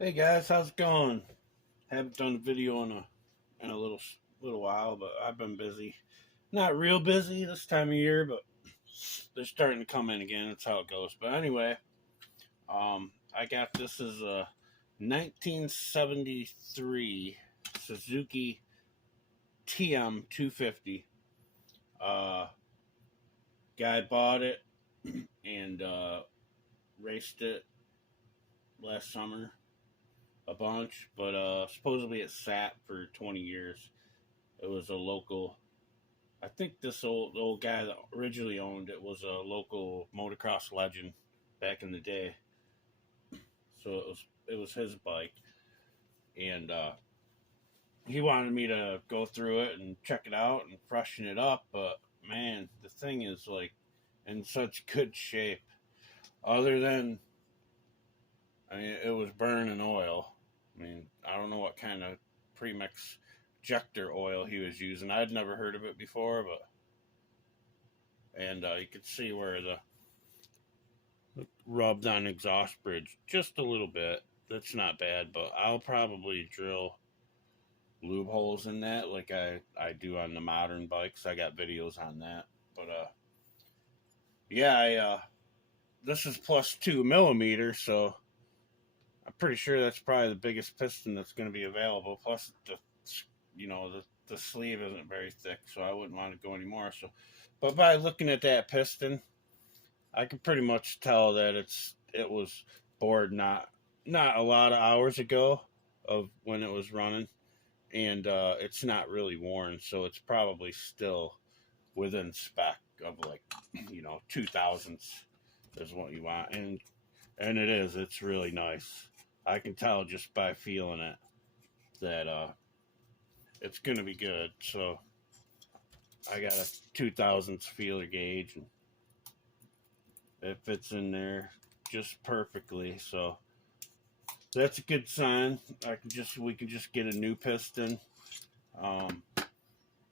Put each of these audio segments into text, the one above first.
Hey guys, how's it going? Haven't done a video in a little while, but I've been busy. Not real busy this time of year, but they're starting to come in again. That's how it goes. But anyway, I got this is a 1973 Suzuki Tm250. Uh, Guy bought it and raced it last summer a bunch, but supposedly it sat for 20 years. It was a local. I think this old guy that originally owned it was a local motocross legend back in the day. So it was his bike, and he wanted me to go through it and check it out and freshen it up. But man, the thing is like in such good shape. Other than, I mean, it was burning oil. I mean, I don't know what kind of premix injector oil he was using. I'd never heard of it before, but and you could see where the rubbed on exhaust bridge just a little bit. That's not bad, but I'll probably drill lube holes in that like I do on the modern bikes. I got videos on that. But yeah, I this is plus 2 millimeters, so I'm pretty sure that's probably the biggest piston that's going to be available. Plus the sleeve isn't very thick, so I wouldn't want to go anymore. So, but by looking at that piston, I can pretty much tell that it was bored not a lot of hours ago of when it was running, and it's not really worn, so it's probably still within spec of like 2000s is what you want, and it is. It's really nice. I can tell just by feeling it that it's gonna be good. So I got a 2000s feeler gauge, and it fits in there just perfectly. So that's a good sign. We can just get a new piston. Um,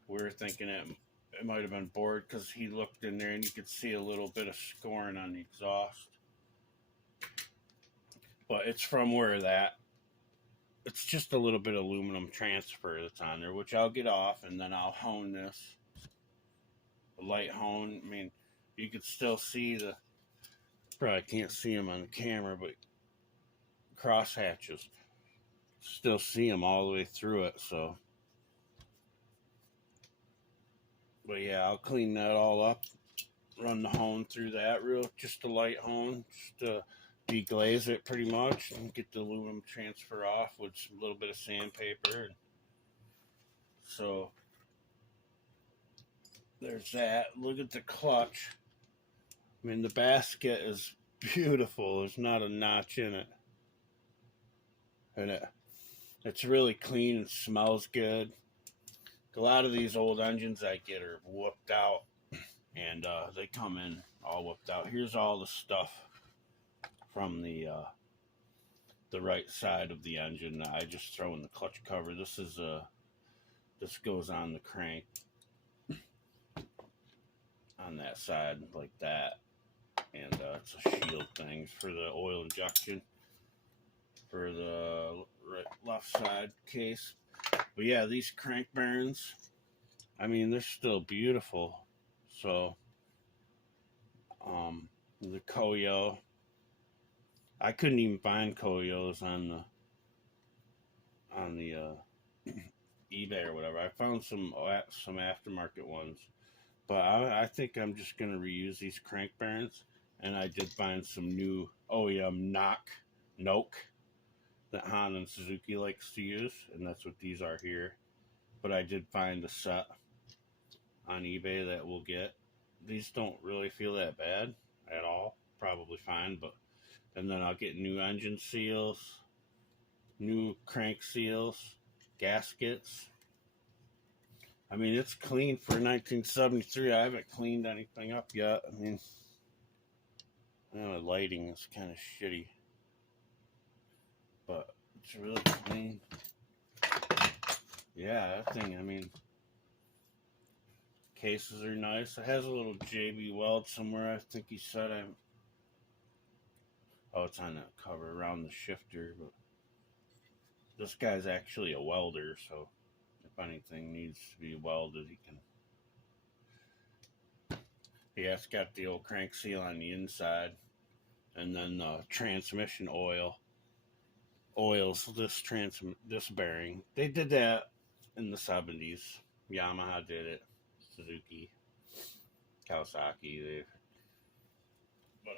we were thinking it might have been bored because he looked in there and you could see a little bit of scoring on the exhaust. But it's from where that it's just a little bit of aluminum transfer that's on there, which I'll get off and then I'll hone this. A light hone. I mean, you could still see probably can't see them on the camera, but cross hatches. Still see them all the way through it, so. But yeah, I'll clean that all up, run the hone through that just a light hone, just to deglaze it pretty much and get the aluminum transfer off with a little bit of sandpaper. So there's that. Look at the clutch. I mean, the basket is beautiful. There's not a notch in it. And it's really clean and smells good. A lot of these old engines I get are whooped out, and they come in all whooped out. Here's all the stuff from the right side of the engine. I just throw in the clutch cover. This goes on the crank on that side like that, and it's a shield thing for the oil injection for the left side case. But yeah, these crank bearings, I mean, they're still beautiful. So the Koyo, I couldn't even find Koyos on the eBay or whatever. I found some aftermarket ones, but I think I'm just gonna reuse these crank bearings. And I did find some new OEM Noke that Honda and Suzuki likes to use, and that's what these are here. But I did find a set on eBay that we'll get. These don't really feel that bad at all. Probably fine, but and then I'll get new engine seals, new crank seals, gaskets. I mean, it's clean for 1973. I haven't cleaned anything up yet. I mean, the lighting is kind of shitty, but it's really clean. Yeah, that thing, I mean, cases are nice. It has a little JB weld somewhere. I think he said oh, it's on that cover around the shifter, but This guy's actually a welder, so if anything needs to be welded, he can. Yeah, it's got the old crank seal on the inside, and then the transmission oils this bearing. They did that in the 70s. Yamaha did it. Suzuki, Kawasaki. But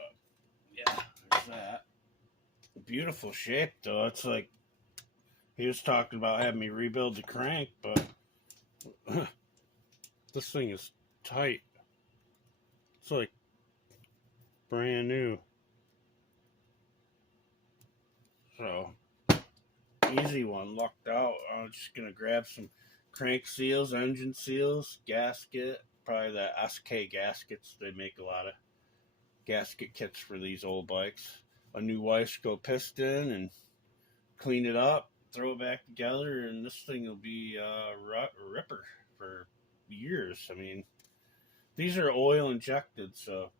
yeah, there's that. Beautiful shape though. It's like he was talking about having me rebuild the crank, but this thing is tight. It's like brand new. So easy one, lucked out. I'm just gonna grab some crank seals, engine seals, gasket, probably the SK gaskets. They make a lot of gasket kits for these old bikes. A new Weisco piston and clean it up, throw it back together, and this thing will be a ripper for years. I mean, these are oil injected, so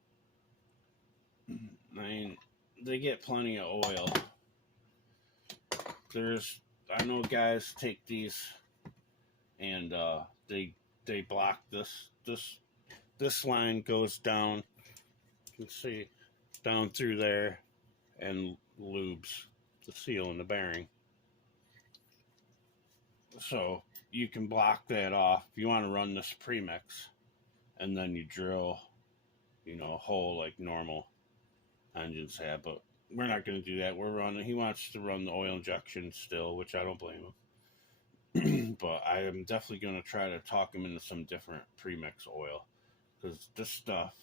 I mean, they get plenty of oil. I know guys take these and they block this line goes down. You can see down through there and lubes the seal and the bearing. So you can block that off if you want to run this premix, and then you drill, a hole like normal engines have. But we're not going to do that. He wants to run the oil injection still, which I don't blame him. But I am definitely going to try to talk him into some different premix oil, because this stuff,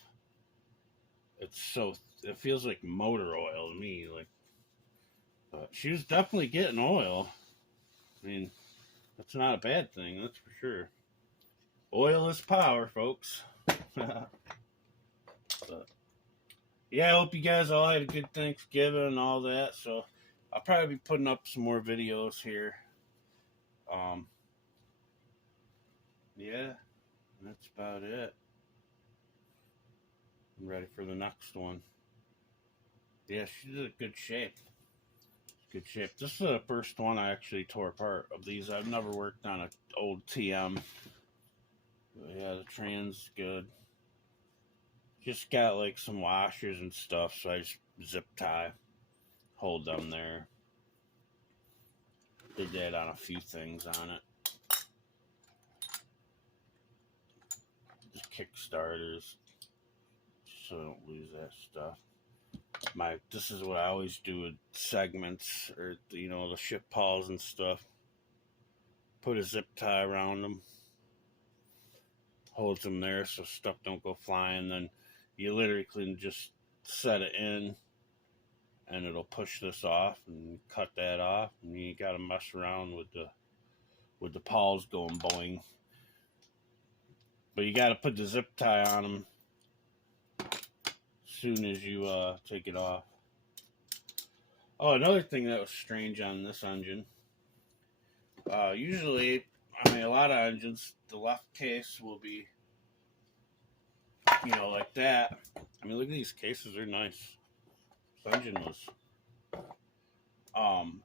it feels like motor oil to me. Like, but she was definitely getting oil. I mean, that's not a bad thing, that's for sure. Oil is power, folks. But yeah, I hope you guys all had a good Thanksgiving and all that. So I'll probably be putting up some more videos here. Yeah, that's about it. I'm ready for the next one. Yeah, she's in good shape. Good shape. This is the first one I actually tore apart of these. I've never worked on an old TM. But yeah, the tran's good. Just got like some washers and stuff, so I just zip tie, hold them there. Did that on a few things on it. Just kickstarters, so I don't lose that stuff. This is what I always do with segments, or the ship pawls and stuff. Put a zip tie around them, holds them there so stuff don't go flying. Then you literally can just set it in, and it'll push this off and cut that off, and you got to mess around with the pawls going boing. But you got to put the zip tie on them as soon as you take it off. Oh, another thing that was strange on this engine. Usually, a lot of engines, the left case will be, like that. Look at these cases; they're nice. This engine was.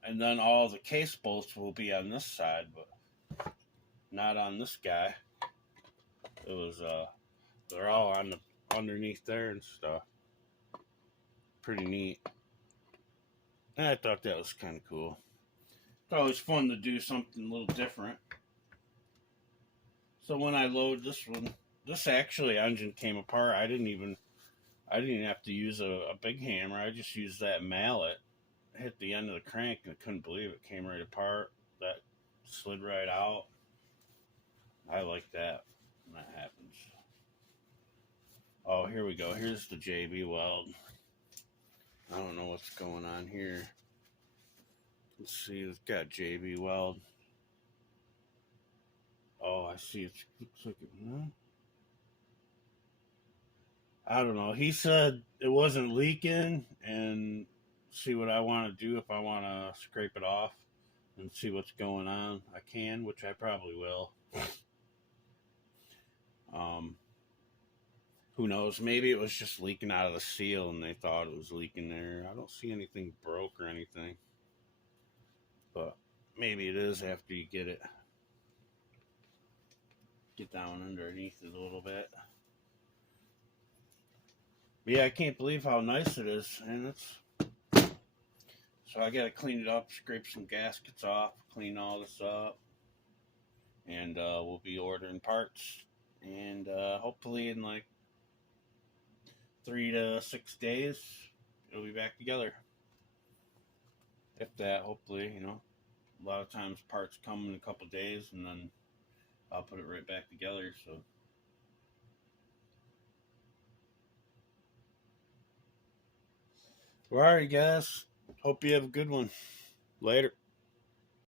And then all the case bolts will be on this side, but not on this guy. It was they're all on the underneath there and stuff. Pretty neat. And I thought that was kind of cool. It's always fun to do something a little different. So when I load this one, this actually engine came apart. I didn't have to use a big hammer. I just used that mallet, hit the end of the crank, and I couldn't believe it came right apart. That slid right out. I like that when that happens. Oh, here we go. Here's the JB weld. I don't know what's going on here. Let's see. It's got JB weld. Oh, I see. It looks like it. Huh? I don't know. He said it wasn't leaking, and see what I want to do if I want to scrape it off and see what's going on. I can, which I probably will. Who knows? Maybe it was just leaking out of the seal and they thought it was leaking there. I don't see anything broke or anything. But maybe it is after you get down underneath it a little bit. But yeah, I can't believe how nice it is, and so I gotta clean it up, scrape some gaskets off, clean all this up, and we'll be ordering parts, and hopefully in like 3 to 6 days it'll be back together. If that, hopefully, a lot of times parts come in a couple days, and then I'll put it right back together. So, well, all right, guys. Hope you have a good one. Later.